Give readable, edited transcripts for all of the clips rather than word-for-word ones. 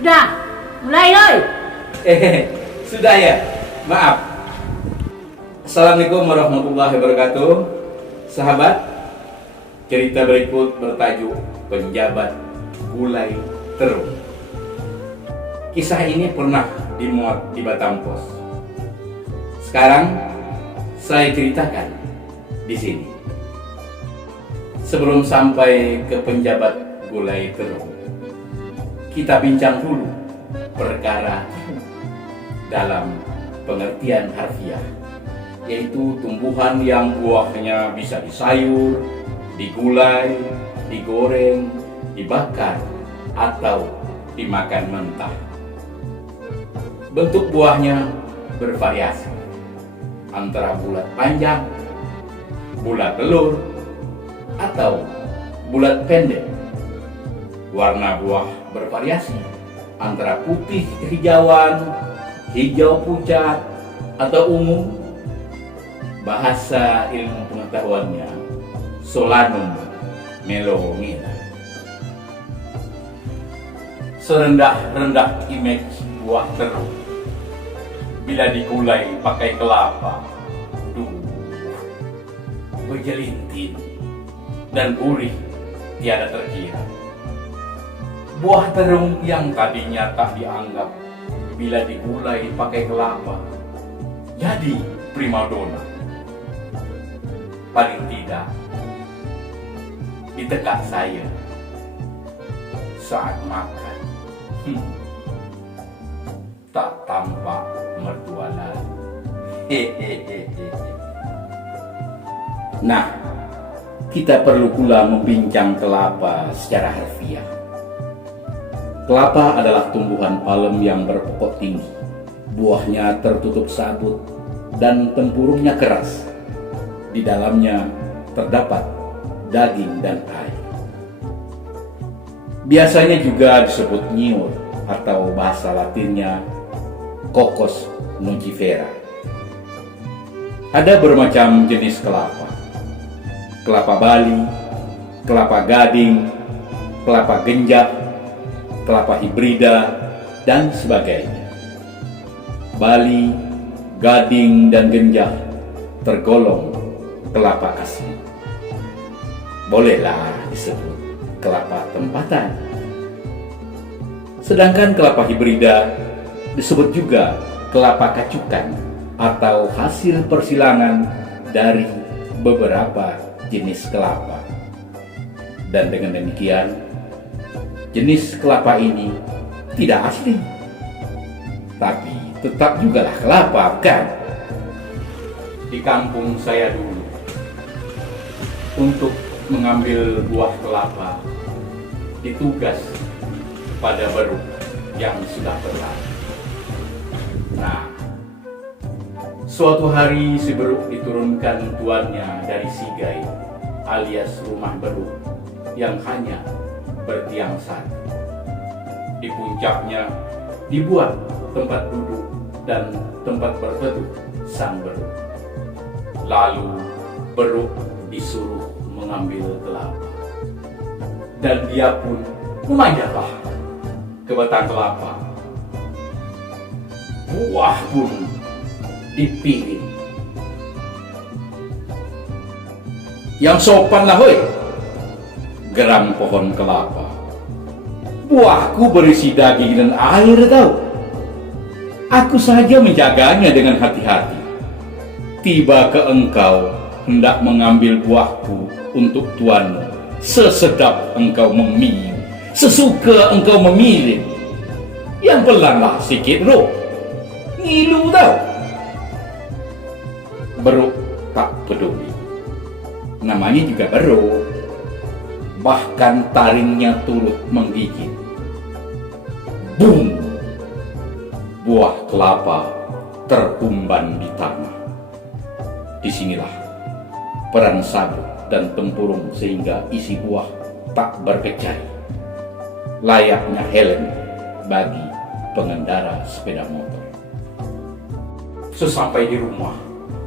Sudah, mulai loh. Sudah ya? Maaf. Assalamualaikum warahmatullahi wabarakatuh. Sahabat, cerita berikut bertajuk Penjabat Gulai Terung. Kisah ini pernah dimuat di Batam Pos. Sekarang saya ceritakan di sini. Sebelum sampai ke penjabat gulai terung, kita bincang dulu perkara dalam pengertian harfiah, yaitu tumbuhan yang buahnya bisa disayur, digulai, digoreng, dibakar, atau dimakan mentah. Bentuk buahnya bervariasi antara bulat panjang, bulat telur, atau bulat pendek. Warna buah bervariasi antara putih kehijauan, hijau pucat, atau ungu. Bahasa ilmu pengetahuannya Solanum melongena. Serendah-rendah image buah terung bila digulai pakai kelapa, berjelintin dan gurih tiada terkira. Buah terung yang tadinya tak dianggap bila digulai pakai kelapa jadi primadona. Paling tidak di tekak saya saat makan tak tampak mertua lalu. Nah, kita perlu pula membincang kelapa secara harfiah. Kelapa adalah tumbuhan palem yang berpokok tinggi. Buahnya tertutup sabut dan tempurungnya keras. Di dalamnya terdapat daging dan air. Biasanya juga disebut nyiur atau bahasa latinnya Cocos nugifera. Ada bermacam jenis kelapa. Kelapa Bali, kelapa gading, kelapa genjak, kelapa hibrida, dan sebagainya. Bali, gading, dan genjak tergolong kelapa asli. Bolehlah disebut kelapa tempatan. Sedangkan kelapa hibrida disebut juga kelapa kacukan atau hasil persilangan dari beberapa jenis kelapa. Dan dengan demikian, jenis kelapa ini tidak asli, tapi tetap jugalah kelapa, kan? Di kampung saya dulu, untuk mengambil buah kelapa ditugas pada beruk yang sudah berlalu. Nah, suatu hari si beruk diturunkan tuannya dari sigai alias rumah beruk yang hanya bertiang satu. Di puncaknya dibuat tempat duduk dan tempat berteduh sang beruk. Lalu beruk disuruh mengambil kelapa, dan dia pun memanjatlah ke batang kelapa. Buah pun dipilih. Yang sopan lah, hoi, geram pohon kelapa. Buahku berisi daging dan air, tahu. Aku saja menjaganya dengan hati-hati. Tiba ke engkau hendak mengambil buahku untuk tuanmu. Sesedap engkau memilih, sesuka engkau memilih. Yang pelanlah sikit, roh. Ngilu, tahu. Beruk tak peduli. Namanya juga beruk. Bahkan taringnya turut menggigit. Bum! Buah kelapa terhumban di tanah. Disinilah peran sabut dan tempurung sehingga isi buah tak berkecai. Layaknya helm bagi pengendara sepeda motor. Sesampai di rumah,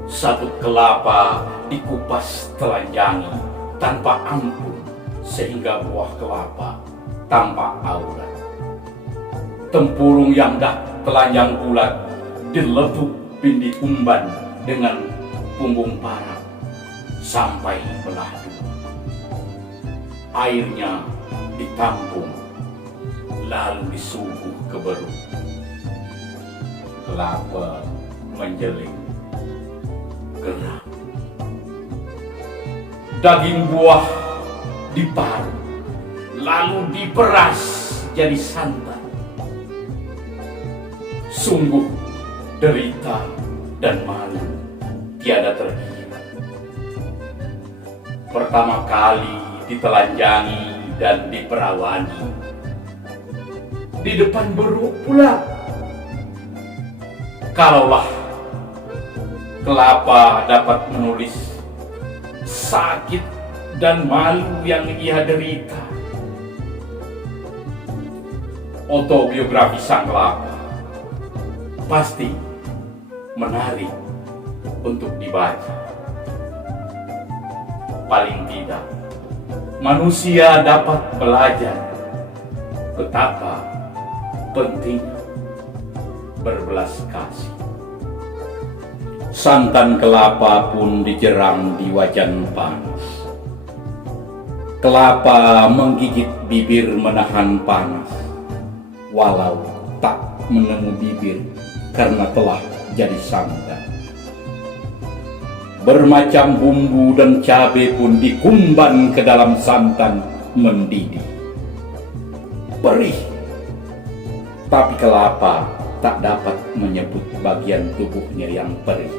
sabut kelapa dikupas telanjangi tanpa ampun sehingga buah kelapa tampak aurat. tempurung yang dah telanjang bulat dilebuk bindi umban dengan punggung parang sampai belah dua. Airnya ditampung lalu disuguh ke beruk. Kelapa menjeling gerak. Daging buah diparut lalu diperas jadi santan. Sungguh derita dan malu tiada terkira. Pertama kali ditelanjangi dan diperawani, di depan beruk pula. Kalaulah kelapa dapat menulis sakit dan malu yang ia derita, autobiografi sang kelapa pasti menarik untuk dibaca. Paling tidak, manusia dapat belajar betapa pentingnya berbelas kasih. Santan kelapa pun dijerang di wajan panas. Kelapa menggigit bibir menahan panas, walau tak menemu bibir karena telah jadi santan. Bermacam bumbu dan cabai pun dikumban ke dalam santan mendidih. Perih, tapi kelapa tak dapat menyebut bagian tubuhnya yang perih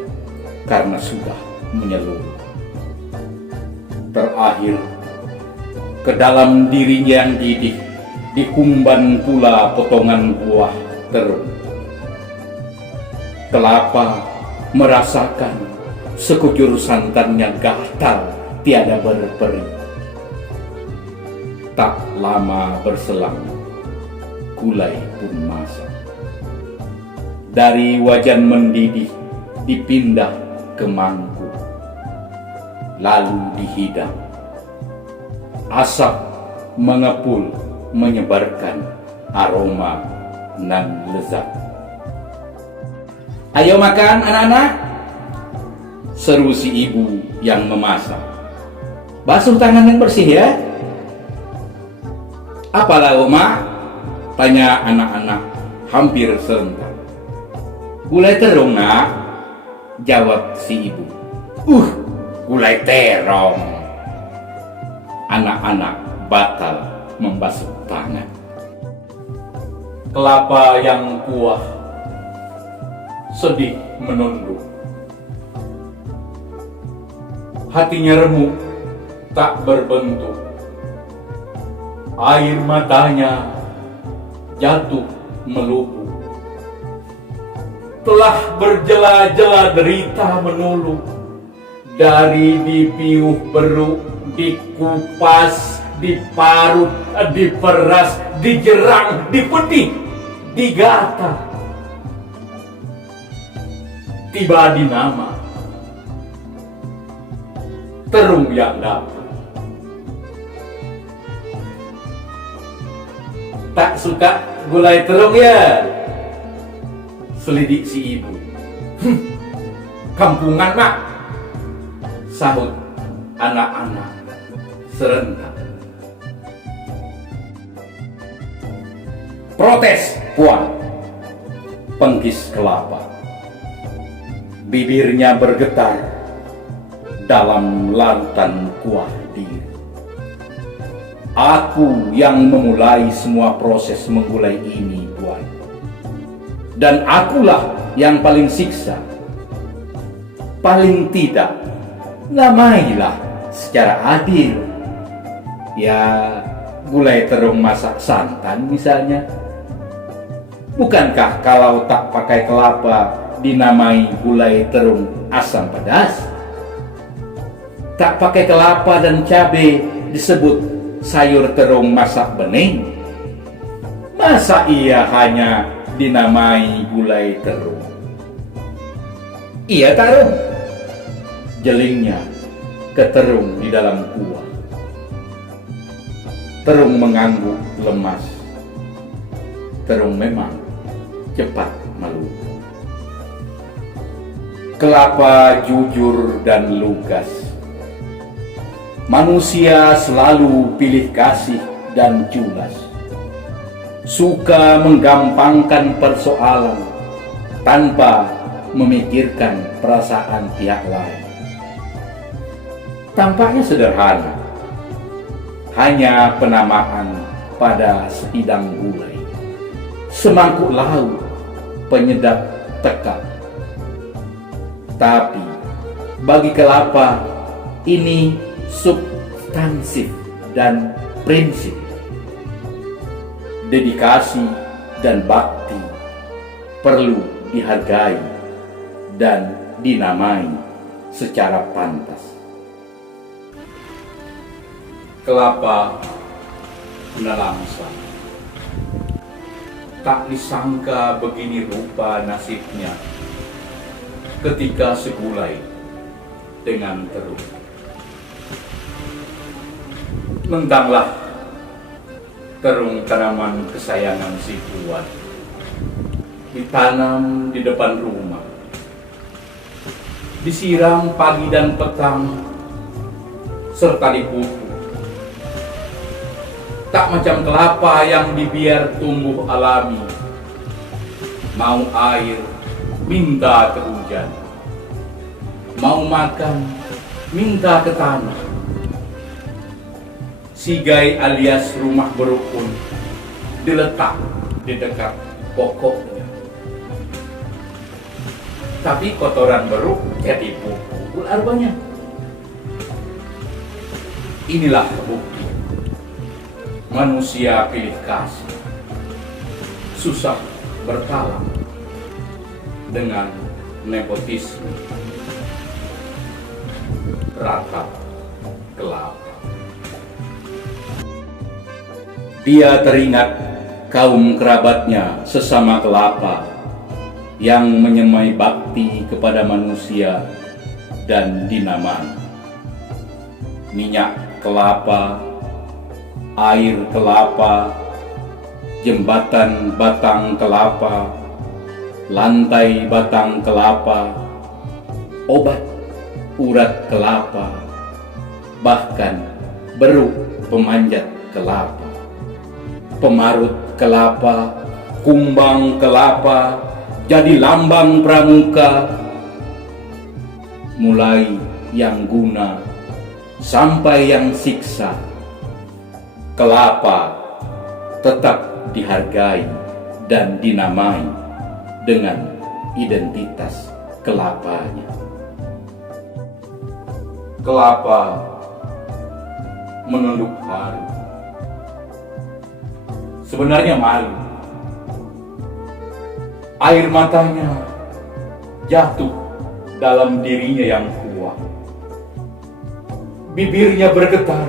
karena sudah menyeluruh. Terakhir, ke dalam dirinya yang didih dikumban pula potongan buah terung. Kelapa merasakan sekujur santannya gatal tiada berperi. Tak lama berselang, gulai pun masak. Dari wajan mendidih dipindah ke mangkuk, lalu dihidang. Asap mengepul menyebarkan aroma nan lezat. "Ayo makan anak-anak," seru si ibu yang memasak. "Basuh tangan yang bersih ya." "Apalah Oma?" tanya anak-anak hampir serentak. "Gulai terong nak," jawab si ibu. Gulai terong." Anak-anak batal membasuh tangan. Kelapa yang kuah sedih menunduk. Hatinya remuk, tak berbentuk. Air matanya jatuh melupuk. Telah berjela-jela derita menuluh. Dari dipiuh beruk, dikupas, diparut, diperas, dijerang, dipedih, digata. Tiba di nama terung yang dapat. "Tak suka gulai terung ya?" selidik si ibu. "Kampungan mak," sahut anak-anak serentak. "Protes, Puan," penggis kelapa. Bibirnya bergetar dalam lautan kuah diri. "Aku yang memulai semua proses menggulai ini, Puan. Dan akulah yang paling siksa. Paling tidak, namailah secara adil. Ya, gulai terung masak santan misalnya. Bukankah kalau tak pakai kelapa dinamai gulai terung asam pedas? Tak pakai kelapa dan cabai disebut sayur terung masak bening? Masa iya hanya dinamai gulai terung?" "Iya tarung," jelingnya ke terung di dalam kuah. Terung mengangguk lemas. terung memang cepat melupa. Kelapa jujur dan lugas. Manusia selalu pilih kasih dan culas. Suka menggampangkan persoalan tanpa memikirkan perasaan pihak lain. Tampaknya sederhana, hanya penamaan pada sehidang gulai, semangkuk lauk penyedap tekak. Tapi bagi kelapa ini substansif dan prinsip. Dedikasi dan bakti perlu dihargai dan dinamai secara pantas. Kelapa nelangsa. Tak disangka begini rupa nasibnya ketika segulai dengan teruk. Mentanglah terung tanaman kesayangan si Tuan, ditanam di depan rumah, disiram pagi dan petang, serta dipupuk. Tak macam kelapa yang dibiar tumbuh alami, mau air minta ke hujan, mau makan minta ke tanah. Sigai alias rumah berukun diletak di dekat pokoknya, tapi kotoran beruk jadi pupuk arbanya. Inilah bukti manusia pilih kasih, susah berkalam dengan nepotisme. Ratap kelapa. Dia teringat kaum kerabatnya sesama kelapa yang menyemai bakti kepada manusia dan dinamai. Minyak kelapa, air kelapa, jembatan batang kelapa, lantai batang kelapa, obat urat kelapa, bahkan beruk pemanjat kelapa, pemarut kelapa, kumbang kelapa, jadi lambang pramuka. Mulai yang guna sampai yang siksa, kelapa tetap dihargai dan dinamai dengan identitas kelapanya. Kelapa menunduk haru, sebenarnya malu. Air matanya jatuh dalam dirinya yang kuat. Bibirnya bergetar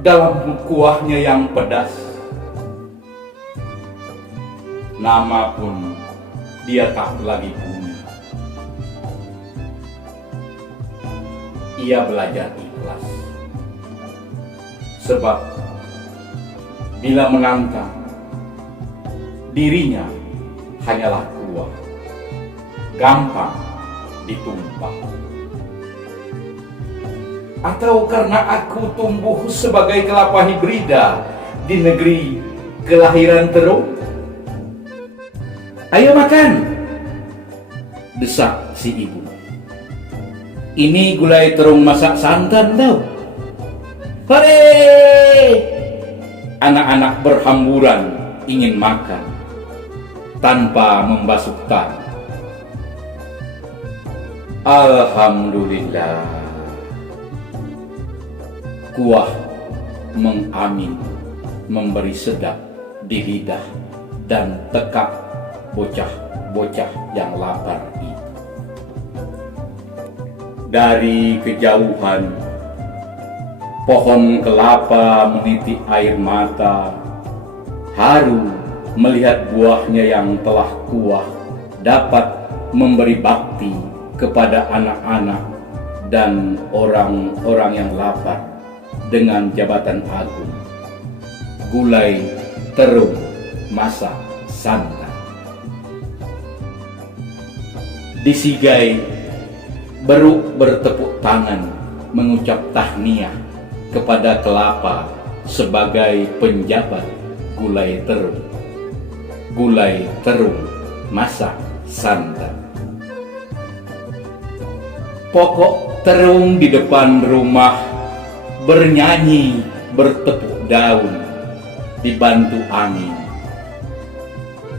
dalam kuahnya yang pedas. Nama pun dia tak lagi punya. Ia belajar ikhlas, sebab bila menantang, dirinya hanyalah kuah, gampang ditumpah. Atau karena aku tumbuh sebagai kelapa hibrida di negeri kelahiran terung? Ayo makan, desak si ibu. Ini gulai terung masak santan tau. Hore! Anak-anak berhamburan ingin makan tanpa membasuh tangan. Alhamdulillah, kuah mengamin, memberi sedap di lidah dan tekak bocah-bocah yang lapar itu. Dari kejauhan, pohon kelapa menitik air mata, haru melihat buahnya yang telah kuah dapat memberi bakti kepada anak-anak dan orang-orang yang lapar dengan jabatan agung. Gulai terung masak santan. Disigai Beruk bertepuk tangan mengucap tahniah kepada kelapa sebagai penjabat gulai terung. Gulai terung masak santan. Pokok terung di depan rumah bernyanyi bertepuk daun dibantu angin.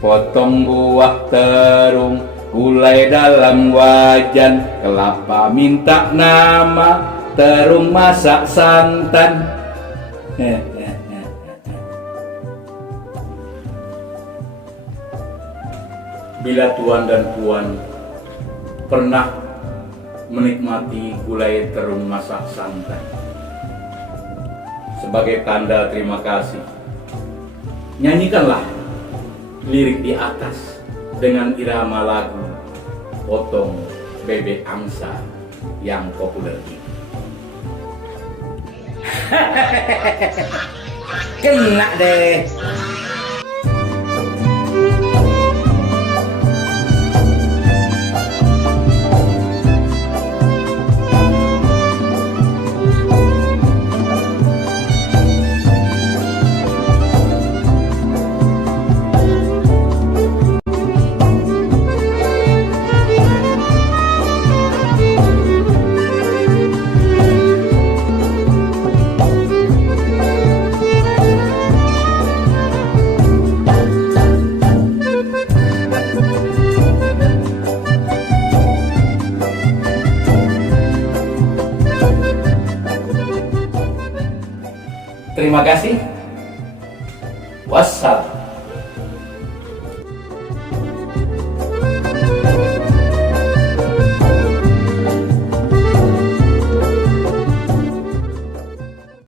Potong buah terung, gulai dalam wajan, kelapa minta nama, terung masak santan. Bila tuan dan puan pernah menikmati gulai terung masak santan, sebagai tanda terima kasih, nyanyikanlah lirik di atas dengan irama lagu Potong Bebek Angsa yang populer ini. Kena deh. Terima kasih. Wassalam.